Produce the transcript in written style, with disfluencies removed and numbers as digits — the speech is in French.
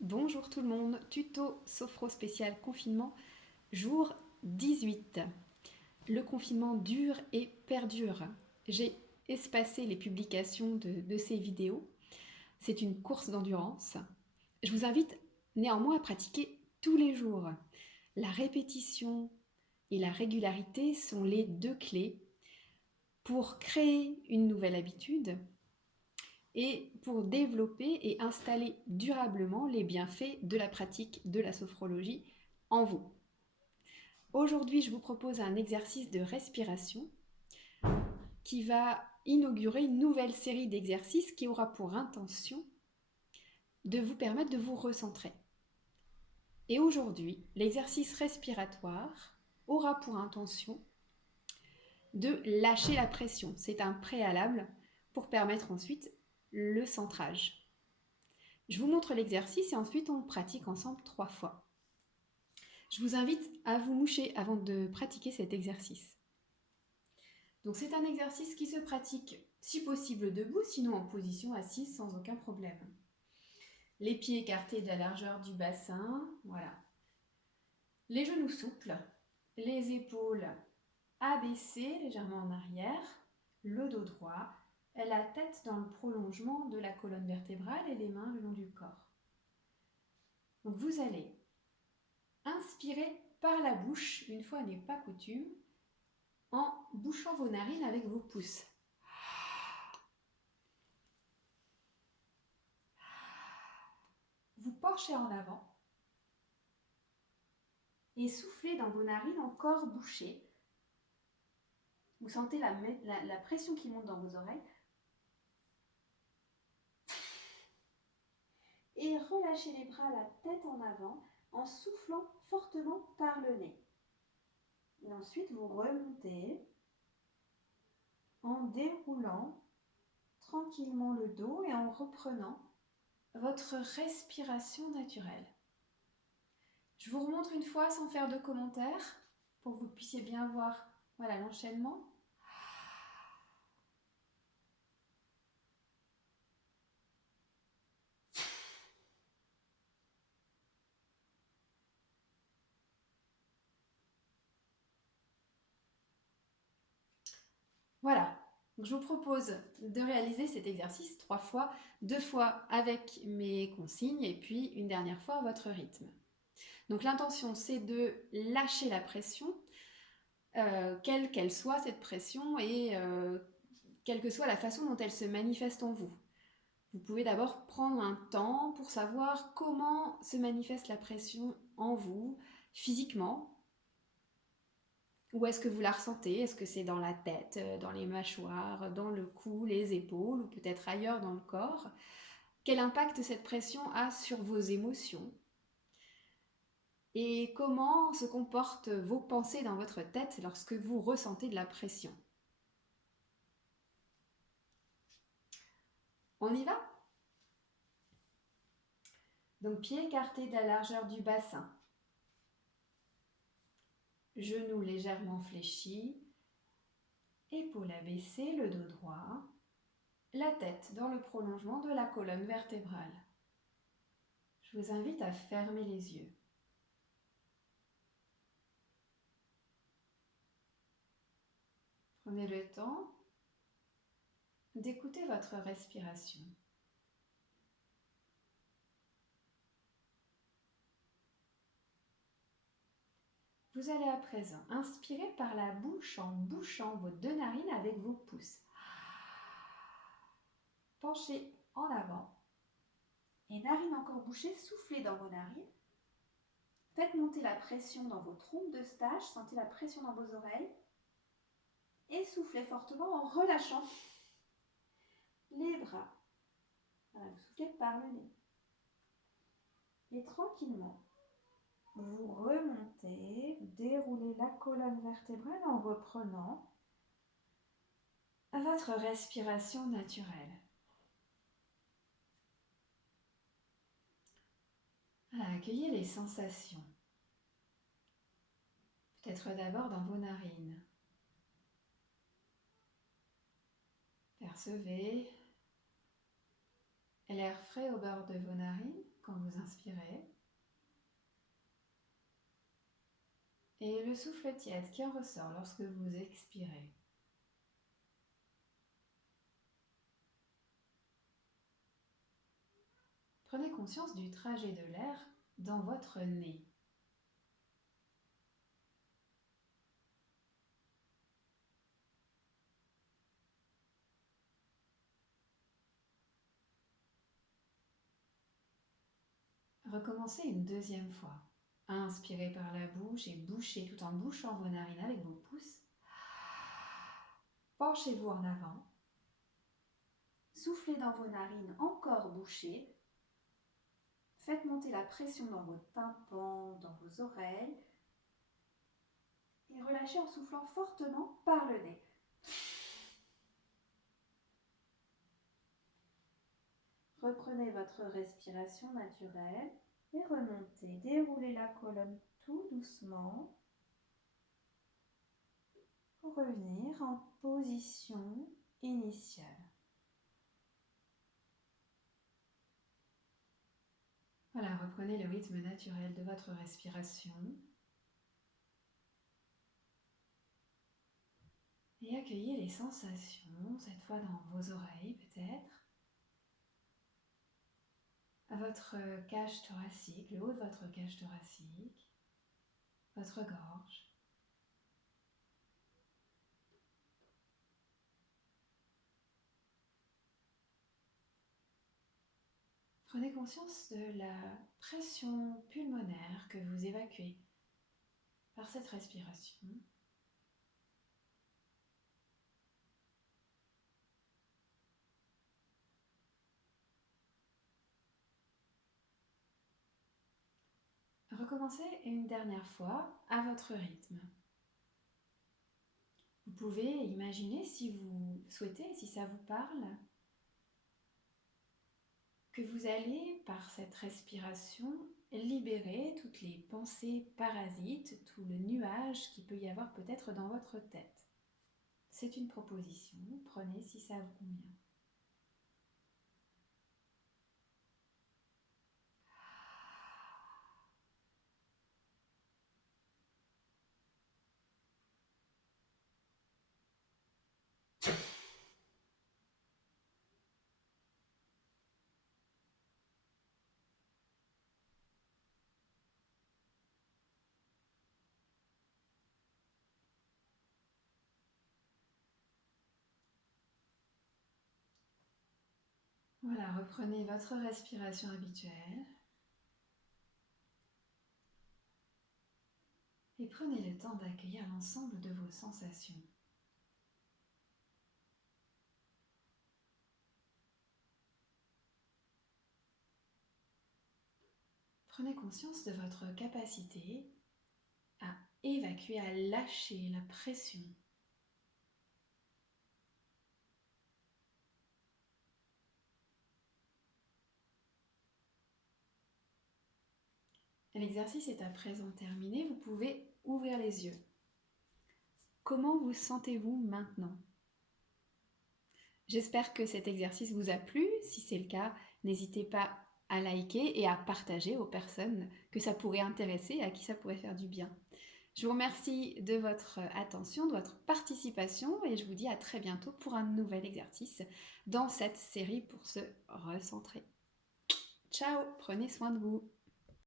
Bonjour tout le monde, tuto sophro spécial confinement, jour 18. Le confinement dure et perdure. J'ai espacé les publications de ces vidéos. C'est une course d'endurance. Je vous invite néanmoins à pratiquer tous les jours. La répétition et la régularité sont les deux clés pour créer une nouvelle habitude et pour développer et installer durablement les bienfaits de la pratique de la sophrologie en vous. Aujourd'hui, je vous propose un exercice de respiration qui va inaugurer une nouvelle série d'exercices qui aura pour intention de vous permettre de vous recentrer. Et aujourd'hui, l'exercice respiratoire aura pour intention de lâcher la pression. C'est un préalable pour permettre ensuite le centrage. Je vous montre l'exercice et ensuite on pratique ensemble 3 fois. Je vous invite à vous moucher avant de pratiquer cet exercice. Donc c'est un exercice qui se pratique si possible debout, sinon en position assise sans aucun problème. Les pieds écartés de la largeur du bassin, voilà. Les genoux souples, les épaules abaissées légèrement en arrière, le dos droit, la tête dans le prolongement de la colonne vertébrale et les mains le long du corps. Donc vous allez inspirer par la bouche, une fois n'est pas coutume, en bouchant vos narines avec vos pouces. Vous penchez en avant et soufflez dans vos narines encore bouchées. Vous sentez la pression qui monte dans vos oreilles. Et relâchez les bras, la tête en avant, en soufflant fortement par le nez. Et ensuite, vous remontez en déroulant tranquillement le dos et en reprenant votre respiration naturelle. Je vous remontre une fois sans faire de commentaires pour que vous puissiez bien voir l'enchaînement. Voilà, donc je vous propose de réaliser cet exercice 3 fois, 2 fois avec mes consignes et puis une dernière fois à votre rythme. Donc l'intention, c'est de lâcher la pression, quelle qu'elle soit cette pression et quelle que soit la façon dont elle se manifeste en vous. Vous pouvez d'abord prendre un temps pour savoir comment se manifeste la pression en vous, physiquement. Où est-ce que vous la ressentez? Est-ce que c'est dans la tête, dans les mâchoires, dans le cou, les épaules ou peut-être ailleurs dans le corps? Quel impact cette pression a sur vos émotions? Et comment se comportent vos pensées dans votre tête lorsque vous ressentez de la pression? On y va? Donc pieds écartés de la largeur du bassin. Genoux légèrement fléchis. Épaules abaissées, le dos droit. La tête dans le prolongement de la colonne vertébrale. Je vous invite à fermer les yeux. Prenez le temps d'écouter votre respiration. Vous allez à présent inspirer par la bouche en bouchant vos 2 narines avec vos pouces. Penchez en avant et narines encore bouchées, soufflez dans vos narines. Faites monter la pression dans vos trompes d'Eustache, sentez la pression dans vos oreilles et soufflez fortement en relâchant les bras. Voilà, vous soufflez par le nez. Et tranquillement, vous remontez, vous déroulez la colonne vertébrale en reprenant votre respiration naturelle. Voilà, accueillez les sensations. Peut-être d'abord dans vos narines. Percevez l'air frais au bord de vos narines quand vous inspirez. Et le souffle tiède qui en ressort lorsque vous expirez. Prenez conscience du trajet de l'air dans votre nez. Recommencez une deuxième fois. Inspirez par la bouche et bouchez tout en bouchant vos narines avec vos pouces. Penchez-vous en avant. Soufflez dans vos narines encore bouchées. Faites monter la pression dans votre tympan, dans vos oreilles. Et relâchez en soufflant fortement par le nez. Reprenez votre respiration naturelle et remontez. Déroulez la colonne tout doucement pour revenir en position initiale. Voilà, reprenez le rythme naturel de votre respiration et accueillez les sensations, cette fois dans vos oreilles peut-être, à votre cage thoracique, le haut de votre cage thoracique, votre gorge. Prenez conscience de la pression pulmonaire que vous évacuez par cette respiration. Recommencez une dernière fois à votre rythme. Vous pouvez imaginer, si vous souhaitez, si ça vous parle, que vous allez, par cette respiration, libérer toutes les pensées parasites, tout le nuage qu'il peut y avoir peut-être dans votre tête. C'est une proposition, prenez si ça vous convient. Voilà, reprenez votre respiration habituelle et prenez le temps d'accueillir l'ensemble de vos sensations. Prenez conscience de votre capacité à évacuer, à lâcher la pression. L'exercice est à présent terminé, vous pouvez ouvrir les yeux. Comment vous sentez-vous maintenant ? J'espère que cet exercice vous a plu. Si c'est le cas, n'hésitez pas à liker et à partager aux personnes que ça pourrait intéresser, à qui ça pourrait faire du bien. Je vous remercie de votre attention, de votre participation et je vous dis à très bientôt pour un nouvel exercice dans cette série pour se recentrer. Ciao, prenez soin de vous.